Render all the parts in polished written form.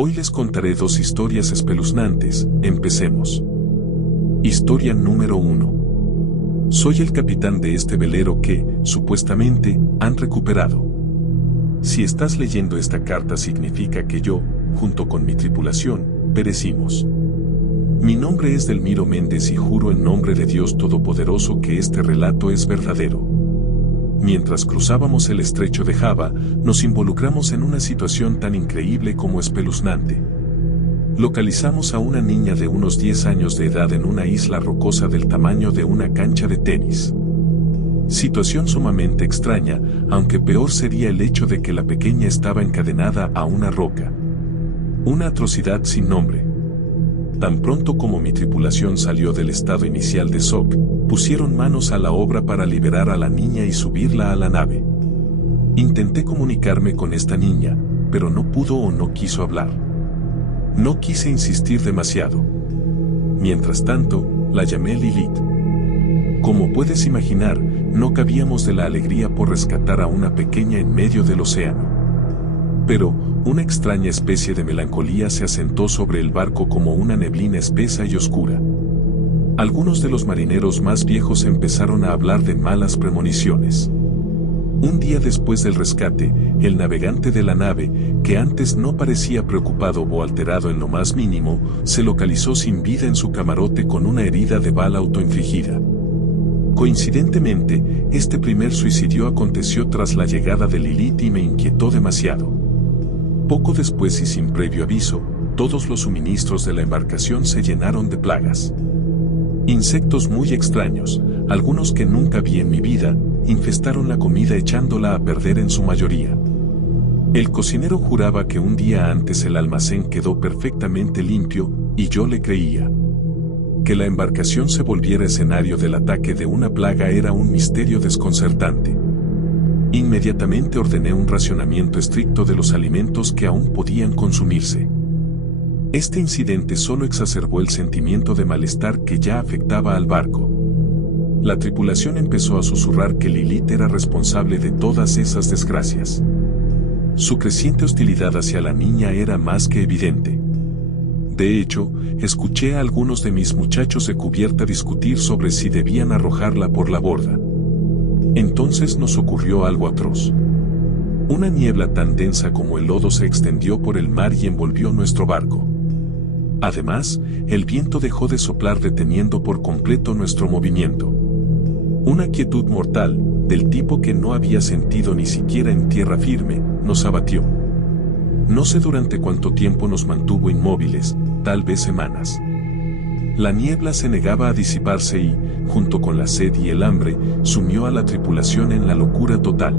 Hoy les contaré dos historias espeluznantes. Empecemos. Historia número 1. Soy el capitán de este velero que, supuestamente, han recuperado. Si estás leyendo esta carta significa que yo, junto con mi tripulación, perecimos. Mi nombre es Delmiro Méndez y juro en nombre de Dios Todopoderoso que este relato es verdadero. Mientras cruzábamos el estrecho de Java, nos involucramos en una situación tan increíble como espeluznante. Localizamos a una niña de unos 10 años de edad en una isla rocosa del tamaño de una cancha de tenis. Situación sumamente extraña, aunque peor sería el hecho de que la pequeña estaba encadenada a una roca. Una atrocidad sin nombre. Tan pronto como mi tripulación salió del estado inicial de shock, pusieron manos a la obra para liberar a la niña y subirla a la nave. Intenté comunicarme con esta niña, pero no pudo o no quiso hablar. No quise insistir demasiado. Mientras tanto, la llamé Lilith. Como puedes imaginar, no cabíamos de la alegría por rescatar a una pequeña en medio del océano. Pero, una extraña especie de melancolía se asentó sobre el barco como una neblina espesa y oscura. Algunos de los marineros más viejos empezaron a hablar de malas premoniciones. Un día después del rescate, el navegante de la nave, que antes no parecía preocupado o alterado en lo más mínimo, se localizó sin vida en su camarote con una herida de bala autoinfligida. Coincidentemente, este primer suicidio aconteció tras la llegada de Lilith y me inquietó demasiado. Poco después y sin previo aviso, todos los suministros de la embarcación se llenaron de plagas. Insectos muy extraños, algunos que nunca vi en mi vida, infestaron la comida echándola a perder en su mayoría. El cocinero juraba que un día antes el almacén quedó perfectamente limpio, y yo le creía. Que la embarcación se volviera escenario del ataque de una plaga era un misterio desconcertante. Inmediatamente ordené un racionamiento estricto de los alimentos que aún podían consumirse. Este incidente solo exacerbó el sentimiento de malestar que ya afectaba al barco. La tripulación empezó a susurrar que Lilith era responsable de todas esas desgracias. Su creciente hostilidad hacia la niña era más que evidente. De hecho, escuché a algunos de mis muchachos de cubierta discutir sobre si debían arrojarla por la borda. Entonces nos ocurrió algo atroz. Una niebla tan densa como el lodo se extendió por el mar y envolvió nuestro barco. Además, el viento dejó de soplar deteniendo por completo nuestro movimiento. Una quietud mortal, del tipo que no había sentido ni siquiera en tierra firme, nos abatió. No sé durante cuánto tiempo nos mantuvo inmóviles, tal vez semanas. La niebla se negaba a disiparse y, junto con la sed y el hambre, sumió a la tripulación en la locura total.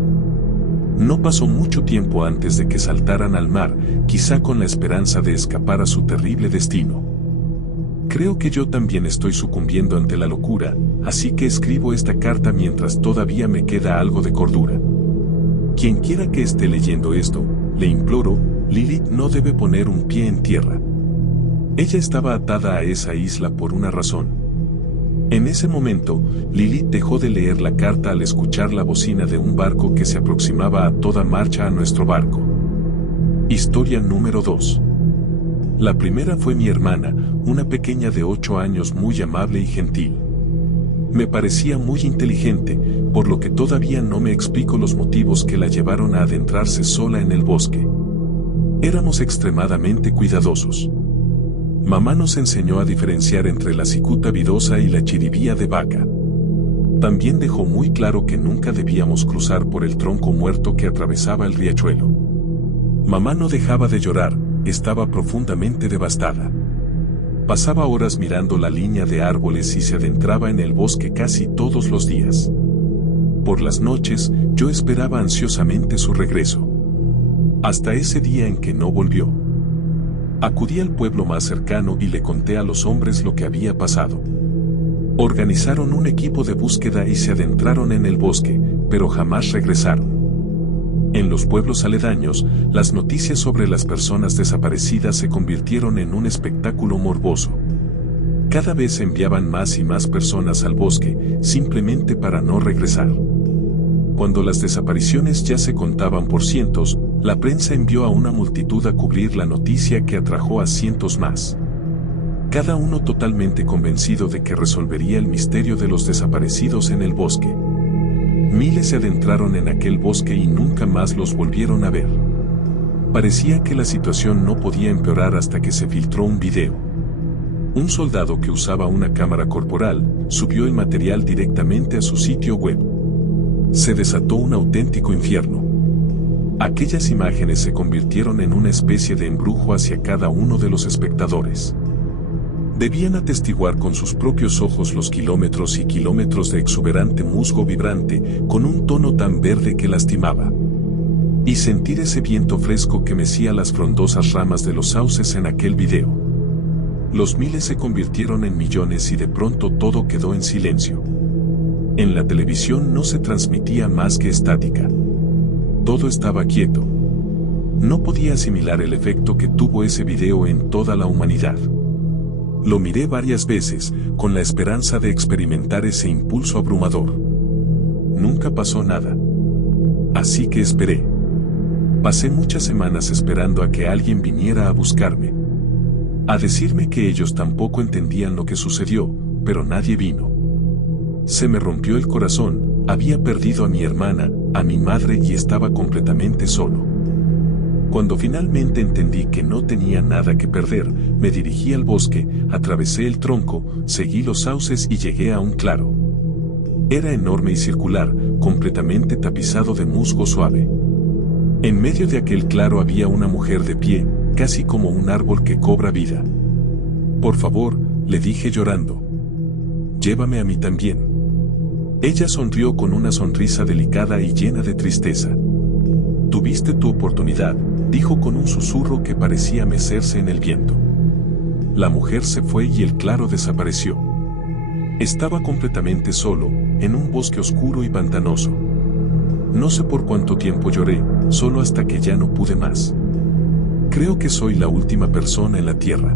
No pasó mucho tiempo antes de que saltaran al mar, quizá con la esperanza de escapar a su terrible destino. Creo que yo también estoy sucumbiendo ante la locura, así que escribo esta carta mientras todavía me queda algo de cordura. Quien quiera que esté leyendo esto, le imploro, Lilith no debe poner un pie en tierra. Ella estaba atada a esa isla por una razón. En ese momento, Lilith dejó de leer la carta al escuchar la bocina de un barco que se aproximaba a toda marcha a nuestro barco. Historia número 2. La primera fue mi hermana, una pequeña de 8 años muy amable y gentil. Me parecía muy inteligente, por lo que todavía no me explico los motivos que la llevaron a adentrarse sola en el bosque. Éramos extremadamente cuidadosos. Mamá nos enseñó a diferenciar entre la cicuta vidosa y la chiribía de vaca. También dejó muy claro que nunca debíamos cruzar por el tronco muerto que atravesaba el riachuelo. Mamá no dejaba de llorar, estaba profundamente devastada. Pasaba horas mirando la línea de árboles y se adentraba en el bosque casi todos los días. Por las noches, yo esperaba ansiosamente su regreso. Hasta ese día en que no volvió. Acudí al pueblo más cercano y le conté a los hombres lo que había pasado. Organizaron un equipo de búsqueda y se adentraron en el bosque, pero jamás regresaron. En los pueblos aledaños, las noticias sobre las personas desaparecidas se convirtieron en un espectáculo morboso. Cada vez enviaban más y más personas al bosque, simplemente para no regresar. Cuando las desapariciones ya se contaban por cientos, La prensa envió a una multitud a cubrir la noticia que atrajo a cientos más. Cada uno totalmente convencido de que resolvería el misterio de los desaparecidos en el bosque. Miles se adentraron en aquel bosque y nunca más los volvieron a ver. Parecía que la situación no podía empeorar hasta que se filtró un video. Un soldado que usaba una cámara corporal subió el material directamente a su sitio web. Se desató un auténtico infierno. Aquellas imágenes se convirtieron en una especie de embrujo hacia cada uno de los espectadores. Debían atestiguar con sus propios ojos los kilómetros y kilómetros de exuberante musgo vibrante con un tono tan verde que lastimaba. Y sentir ese viento fresco que mecía las frondosas ramas de los sauces en aquel video. Los miles se convirtieron en millones y de pronto todo quedó en silencio. En la televisión no se transmitía más que estática. Todo estaba quieto. No podía asimilar el efecto que tuvo ese video en toda la humanidad. Lo miré varias veces, con la esperanza de experimentar ese impulso abrumador. Nunca pasó nada. Así que esperé. Pasé muchas semanas esperando a que alguien viniera a buscarme. A decirme que ellos tampoco entendían lo que sucedió, pero nadie vino. Se me rompió el corazón, había perdido a mi hermana, a mi madre y estaba completamente solo. Cuando finalmente entendí que no tenía nada que perder, me dirigí al bosque, atravesé el tronco, seguí los sauces y llegué a un claro. Era enorme y circular, completamente tapizado de musgo suave. En medio de aquel claro había una mujer de pie, casi como un árbol que cobra vida. Por favor, le dije llorando. Llévame a mí también. Ella sonrió con una sonrisa delicada y llena de tristeza. Tuviste tu oportunidad, dijo con un susurro que parecía mecerse en el viento. La mujer se fue y el claro desapareció. Estaba completamente solo, en un bosque oscuro y pantanoso. No sé por cuánto tiempo lloré, solo hasta que ya no pude más. Creo que soy la última persona en la tierra.